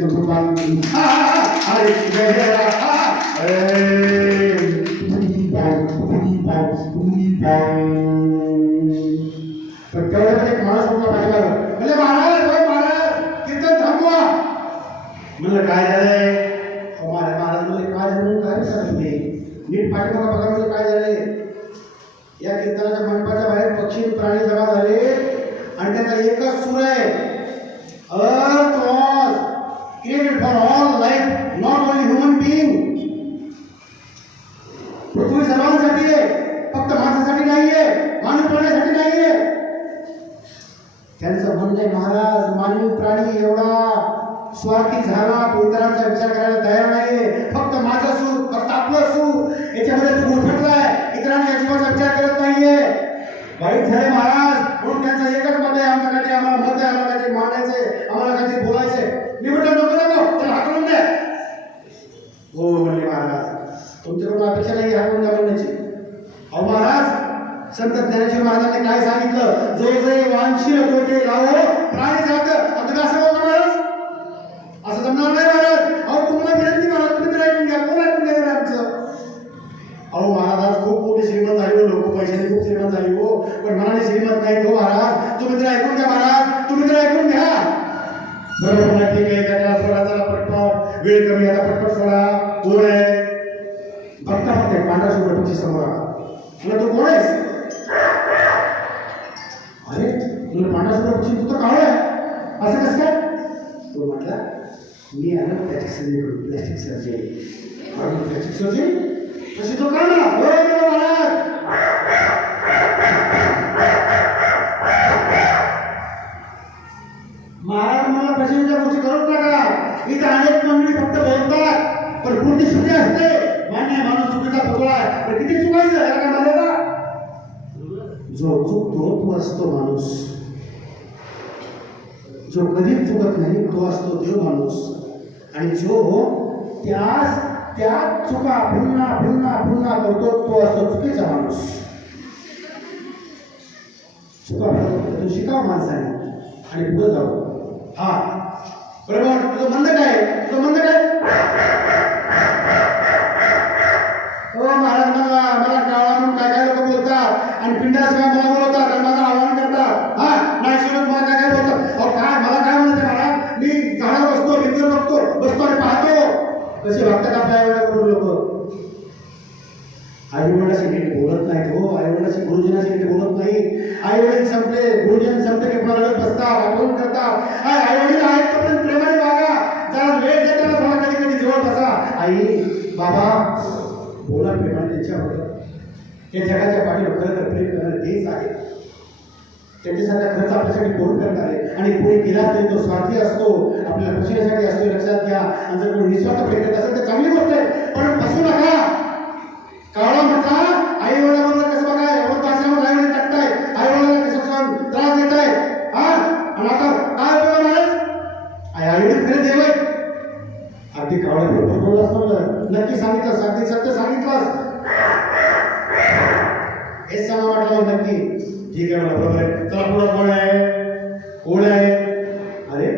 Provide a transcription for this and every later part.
एक माणूस उठला पाठीमागं, म्हणजे महाराज कीर्तन थांबवा. म्हणलं काय झालंय? महाराज म्हणजे काय झालं, काय विचारत नाही, नीट पाठीमागं बघा. म्हणजे काय झालंय? या कीर्तनाच्या मंडपाच्या बाहेर पक्षी प्राणी जमा झाले आणि त्याचा एकच सूर आहे, earth was created for all life, not only human being. पृथ्वी सर्वांसाठी आहे, फक्त माणसासाठी नाहीये, मानवी प्राण्यासाठी नाहीये. त्यांचं म्हणणं आहे महाराज, मानवी प्राणी एवढा स्वार्थी झाला, तो इतरांचा विचार करायला तयार नाहीये. फक्त माझं सूर, फक्त आपलं सूर, याच्यामध्ये तो गुरफटलाय, इतरांच्या जीवाचा विचार करत नाहीये. वाईट झाले महाराज. म्हणून त्यांचं एकच मत आहे, आमचं काहीतरी आम्हाला मत आहे, आम्हाला काहीतरी मांडायचंय, आम्हाला काहीतरी बोलायचंय. मी म्हटलं नको नको, त्याला हाकलून द्या. हो म्हणले महाराज, तुमच्याकडून अपेक्षा नाही हाकलून द्या म्हणण्याची. अहो महाराज, संत ज्ञानेश्वर महाराजांनी काय सांगितलं? जो जे वांशील तो ते लावो, प्राणी जातं. आता असं होतं महाराज, असं जमणार नाही महाराज. अहो तुम्हाला विनंती महाराज, तुम्ही तर ऐकून घ्या. कोण ऐकून घ्या आमचं? अहो महाराज, खूप मोठी श्रीमंत झाली हो, लोक पैशाने खूप श्रीमंत झाली हो, पण मनाने श्रीमंत नाही हो महाराज. तुम्ही तर ऐकून घ्या महाराज, तुम्ही तर ऐकून घ्या. बरोबर ना? ठीक आहे, त्याला सोडा, चला पटपट, वेळ कमी, आता पटपट सोडा. कोण आहे? बघता बघता पांढरा शुभ्र पक्षी समोर आला. तुला तू कोण आहेस? अरे तुला पांढरा शुभ्र पक्षी, तू तर काळा आहे, असं कसं काय? तो म्हटला, मी आहे ना plastic surgery, plastic surgery. Plastic surgery तशी तो का ना? हो महाराज. महाराज मला फसवण्याच्या गोष्टी करूच नका. इथं अनेक मंडळी फक्त बोलतात, पण कृती शुद्धी असते. मान्य, माणूस चुकीचा पुतळा आहे, पण किती चुकायचं याला काय मानलं? जो चुकतो तो असतो माणूस, जो कधीच चुकत नाही तो असतो देव माणूस. आणि जो त्या चुका पुन्हा पुन्हा पुन्हा करतो तो असतो चुकीचा माणूस. चुका तो शिकाव माणसाने आणि पुढे जाऊ. हा बरोबर. तुझं म्हणणं काय? तुझं म्हणणं काय? हो महाराज, मला काळा म्हणून काय काय लोक बोलतात आणि पिंडाशिवाय मला बोलवतात आणि माझं आव्हान करतात. हा नाही शिवत मला काय काय बोलतात. अहो काय, मला काय म्हणायचं महाराज? मी झाडावर बसतो, भिंतीवर बसतो आणि पाहतो कसे वागतात आपल्या आईवडिलाकडून लोक. आईवडिलाशी नीट बोलत नाहीत हो, आईवडिलाशी गुरुजनाशी नीट बोलत नाही. आईवडील संपले, गुरुजन संपले की रडत बसतात, आठवण करतात. आईवडील आहेत तोपर्यंत प्रेमाने वागा, जरा वेळ देताना थोडा कधी कधी जवळ बसा. आई बाबा बोला प्रेमाने त्यांच्याबरोबर. हे जगाच्या पाठीवर खरं तर प्रेम करणारे तेच आहे. त्यांच्यासारखा खर्च आपल्यासाठी कोण करणार आहे? आणि कोणी केलाच तरी तो स्वार्थी असतो, आपल्याला फसवण्यासाठी असतो, लक्षात घ्या. आणि जर कोणी निस्वार्थ प्रेम करत असेल तर चांगली गोष्ट आहे, पण फसू नका. कावळा म्हटला, आई वडिलांना कसं बघाय, एवढं तासावर आई वडील टाकताय, आई वडिलांना कसं त्रास देत आहे. हा आणि आता काय बघा महाराज, आई वडील खरे देव आहे. अगदी कावळा बरोबर बोललास म्हणलं, नक्की सांगितलं, अगदी सत्य सांगितलंस. हेच सांगा वाटलं नक्की. ठीक आहे, मला बरोबर आहे. चला पुढं कोण आहे? कोण आहे? अरे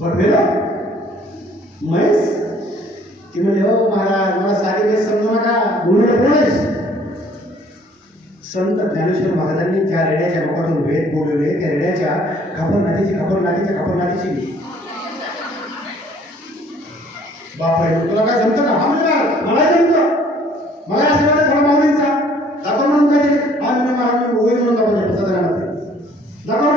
बघलेला म्हैस. ती म्हणजे हो महाराज, मला साधी म्हैस समजू नका, बोलले कोण आहेस? संत ज्ञानेश्वर महाराजांनी ज्या रेड्याच्या मुखातून वेद बोलवले, त्या रेड्याच्या खबरनाथीची बापरे, तुला काय जमतं का? हा म्हणजे मला जमतं, मला असं वाटतं थोडा माऊलींचा दाखव म्हणून काय हा म्हणजे महाराज मी म्हणून दाखवतो सदरामध्ये दाखव.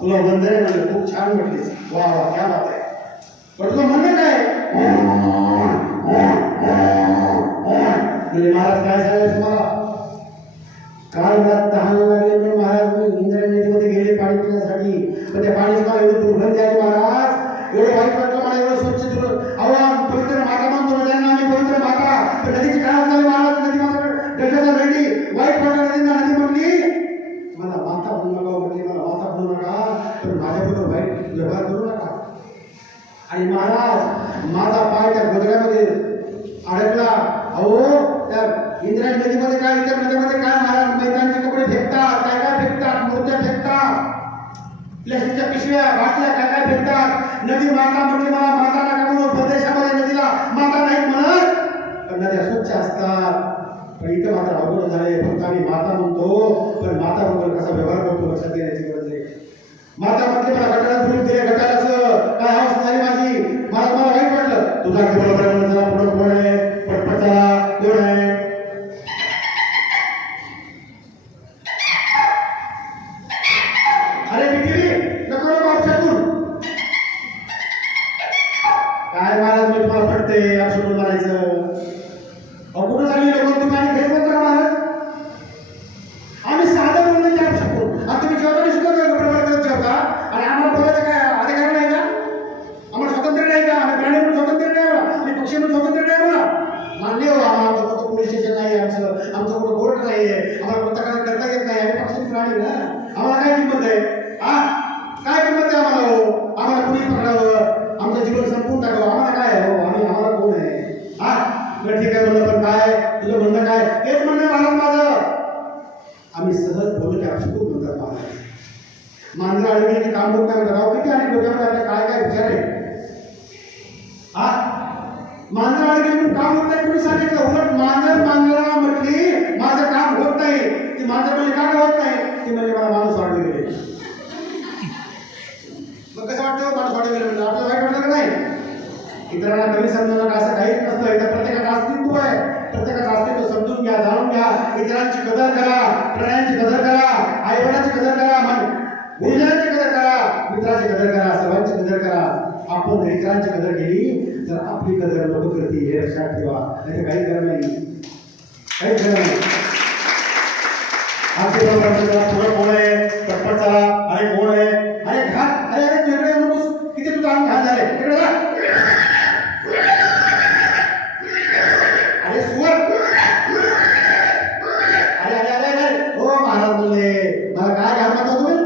तुला वंदने म्हणलं, खूप छान म्हटलीस, वा वा क्या बात आहे. पण तुला म्हणणं काय? म्हणजे महाराज काय सांगायचं तुम्हाला? काल मला तहान लागले म्हणून महाराज मी इंद्रायणी नदीमध्ये गेले पाणी पिण्यासाठी. आणि महाराज माझा पाय त्या गोदड्यामध्ये अडकला. अहो त्या इंद्रायणी नदीमध्ये काय, इतर नदीमध्ये काय महाराज मैदानचे कपडे फेकतात, काय काय फेकतात, मूर्त्या फेकतात, प्लास्टिकच्या पिशव्या बाटल्या काय काय फेकतात. नदी माता म्हटली मला माता नका म्हणून, प्रदेशामध्ये नदीला माता नाही म्हणत, पण नद्या स्वच्छ असतात. पण इथं मात्र अवघड झाले. फक्त आम्ही माता म्हणतो, पण माता बरोबर कसा व्यवहार करतो लक्षात देण्याची गरज आहे. माता म्हटली मला गटाला सोडून दिले, गटालाच काय अवस्था झाली माझी, मला वाईट वाटलं. तुझा बरोबर म्हणून चला पुढं कोण आहे, पटपट चला कोण आहे. अरे बिकिरी नको नको अपशातून काय महाराज मी तुम्हाला पडते अपशातून मारायचं. कुठं झाली लोक तुम्ही आणि घेत होता का महाराज. आम्ही साधं बोलणं की अपशातून. आता तुम्ही जेवताना सुद्धा बरोबर करत जेवता आणि आम्हाला बोलायचं काय अधिकार नाही का, आम्हाला स्वातंत्र्य नाही का, आम्ही प्राणी म्हणून स्वातंत्र्य नाही मला, आम्ही पक्षी म्हणून स्वातंत्र्य नाही मला. मान्य हो आम्हाला कुठं पोलीस स्टेशन नाही, आमचं कुठं कोर्ट नाही आहे, आम्हाला कोणता काय करता येत नाही, आम्ही पक्षी प्राणी ना, आम्हाला काय किंमत आहे. काय किंमत आहे आम्हाला. हो आम्हाला कुणी पकडावं, आमचं जीवन संपवून टाकावं, आम्हाला काय आहे. हो आम्हाला कोण आहे. ठीक आहे म्हणलं, पण काय तुझं म्हणणं काय. तेच म्हणणं महाराज माझं. आम्ही सहज बोलू की अपशब्द म्हणतात महाराज. मांजर अडवली काम होत नाही म्हणतात. किती आणि डोक्यामध्ये आपल्या काय काय विचार आहे. मांजर अडवली म्हणून काम होत नाही कोणी सांगितलं. उलट मांजराला म्हटली माझं काम होत नाही. ती मांजर म्हणली का होत नाही. ती म्हणजे मला माणूस वाढले गेले. मग कसं वाटतं माणूस वाढले गेले म्हणजे आपल्याला वाईट वाटलं नाही. इतरांना कमी समजू नका असं काहीच नसतं. इथं प्रत्येकाचं अस्तित्व आहे. प्रत्येकाचं अस्तित्व समजून घ्या, जाणून घ्या. इतरांची कदर करा, प्राण्यांची कदर करा, आई वडिलांची कदर करा, गुरुजनांची कदर करा, मित्राची कदर करा, सर्वांची कदर करा. आपण जर इतरांची कदर केली तर आपली कदर लोक करतील हे लक्षात ठेवा. नाही काही गरज नाही, काहीच गरज नाही. आपली पुढं कोण आहे, पटपट चला. अरे कोण आहे, अरे घात, अरे अरे तिकडे नकोस, किती तुझं अंग घात झाले, तिकडे जा. अरे सुवर, अरे अरे अरे अरे हो महाराज म्हणले मला काय घाल म्हणता तुम्ही.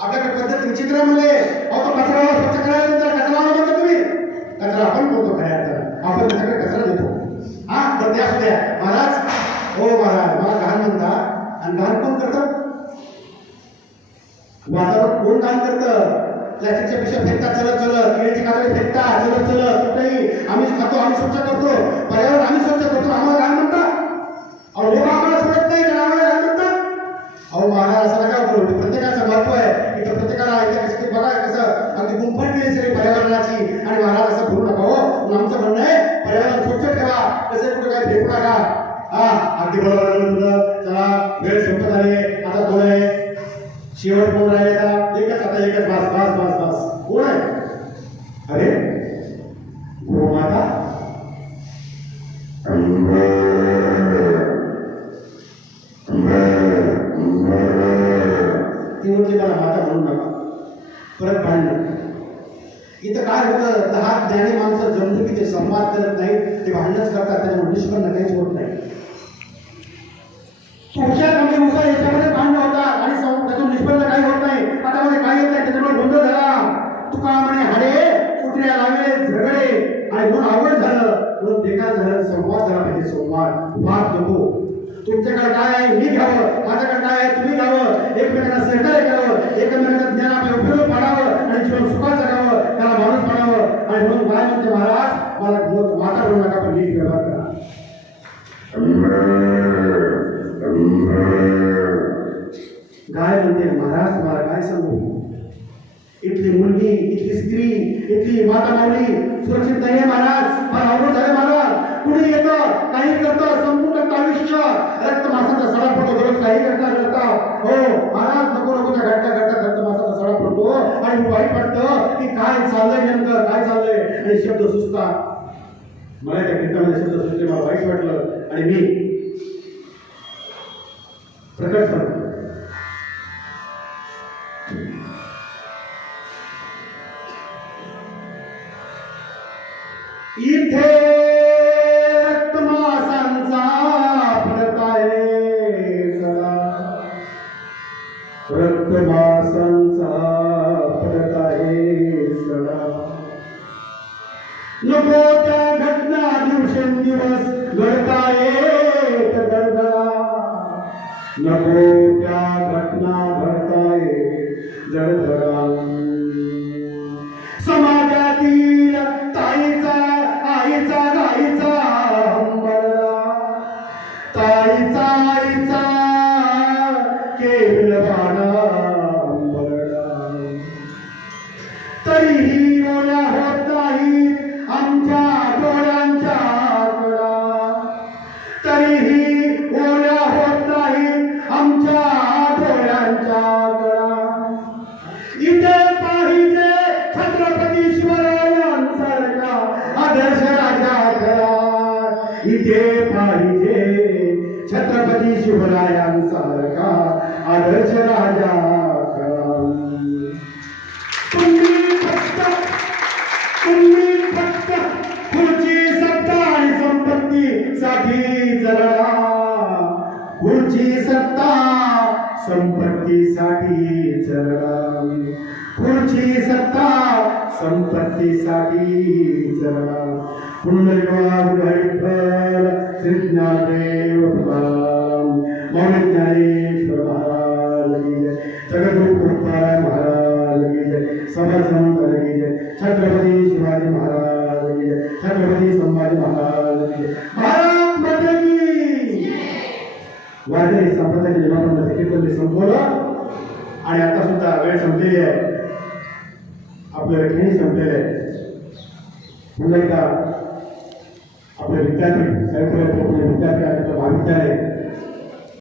आपल्याकडे पद्धत विचित्र म्हणले. अहो तो कचरा स्वच्छ करायला त्याला कचरा म्हणता तुम्ही. कचरा आपण करतो खऱ्या अर्थानं, आपण त्याच्याकडे कचरा देतो. तर ते असू द्या महाराज. हो महाराज मला घाण म्हणता, आणि घाण कोण करतं. वातावरण कोण घाण करतं. प्लास्टिकच्या पिशव्या फेकतात चलत चलत, केळीची कातडी फेकतात चलत चलत, कुठेही आम्हीच खातो, आम्ही स्वच्छ करतो, पर्यावरण आम्ही स्वच्छ करतो, आम्हाला घाण म्हणतात. अहो लोक आम्हाला सोडत नाही तर आम्हाला घाण म्हणतात. अहो महाराज असं नका करू. प्रत्येकाचं महत्व आहे. इथं प्रत्येकाला इथे बघा कसं अगदी गुंफण केली सगळी पर्यावरणाची. आणि महाराज असं बोलू नका. हो आमचं म्हणणं आहे पर्यावरण स्वच्छ ठेवा, कसं कुठं काही फेकू नका. अगदी बरोबर तुझं. चला वेळ संपत आली, आता कोण आहे शेवट कोण राहिले का. एकच आता एकच, बस बस बस बस. कोण आहे. अरे गोमाता. ती म्हटली मला माता म्हणू नका. परत भांडण. इथं काय होतं, 10 ज्ञानी माणसं जमली की ते संवाद करत नाही, ते भांडणच करतात, त्याच्यामुळे निष्पन्न काहीच होत नाही. तुमच्या कमी याच्यामध्ये भांडण होतात आणि त्यातून निष्पन्न काही होत नाही. हातामध्ये काही येत नाही, त्याच्यामुळे गोंधळ झाला. तुका म्हणे हाडे कुत्र्या लावले झगडे, आणि म्हणून आवड झालं, म्हणून बेकार झालं. संवाद झाला पाहिजे. संवाद वाद नको. तुमच्याकडे काय आहे मी घ्यावं, माझ्याकडे काय आहे तुम्ही घ्यावं, एकमेकांना सहकार्य करावं, एकमेकांचं ज्ञान आपल्या उपयोग पाडावं आणि जीवन सुखात जगावं, त्याला माणूस पाडावं. आणि म्हणून काय म्हणते महाराज मला माता म्हणू नका, पण नीट व्यवहार करा. गाय म्हणते महाराज मला काय सांगू. इथली मुलगी, इथली स्त्री, इथली माता माऊली सुरक्षित नाही आहे महाराज. मला अवघड झाले महाराज. कुणी येतं काही करतं, संपून टाकतं आयुष्य. रक्त मासाचा सडा पडतो दररोज, काही करता. हो महाराज नको नको त्या घट्टा रक्त मासाचा सडा पडतो आणि वाईट वाटतं की काय चाललंय नेमकं, काय चाललंय. आणि शब्द सुचतात. मला त्या कीर्तनामध्ये शब्द सुचले, मला वाईट वाटलं आणि मी प्रकट झालो. इथे रक्तमासांचा पडत आहे सडा, रक्तमासांचा पडत आहे सडा. जळजळ समाजातील ताईचा आईचा गाईचा हंबरडा ताईचा आईचा केवलवाणा हंबरडा तरीही ओल्या होत नाही आमच्या डोळ्यांच्या कडा तरीही ओल्या होत नाही आमच्या डोळ्यांच्या कडा इथे पाहिजे छत्रपती शिवरायांसारखा आदर्श राजा खरा इथे पाहिजे छत्रपती शिवरायांसारखा आदर्श राजा खरा तुम्ही फक्त खुर्ची सत्ता आणि संपत्ती साठी जळा खुर्ची सत्ता संपत्तीसाठी जळा खुर्ची सत्ता संपत्तीसाठी जळा पुंडलिकवाद विठ्ठल श्री ज्ञानदेव तुकाराम मौली ज्ञानेश्वर महाराज की जय जगद्गुरु कृपाराय महाराज की जय समर्थ की जय छत्रपती शिवाजी महाराज की जय छत्रपती संभाजी महाराज की जय भारत माता की वारकरी संप्रदायाच्या जीवनामध्ये कीर्तन संपवलं आणि आता सुद्धा वेळ संपलेली आहे आपलं खेळी संपलेलं आहे पुन्हा एकदा आपलं विद्यापीठ विद्यापीठ महाविद्यालय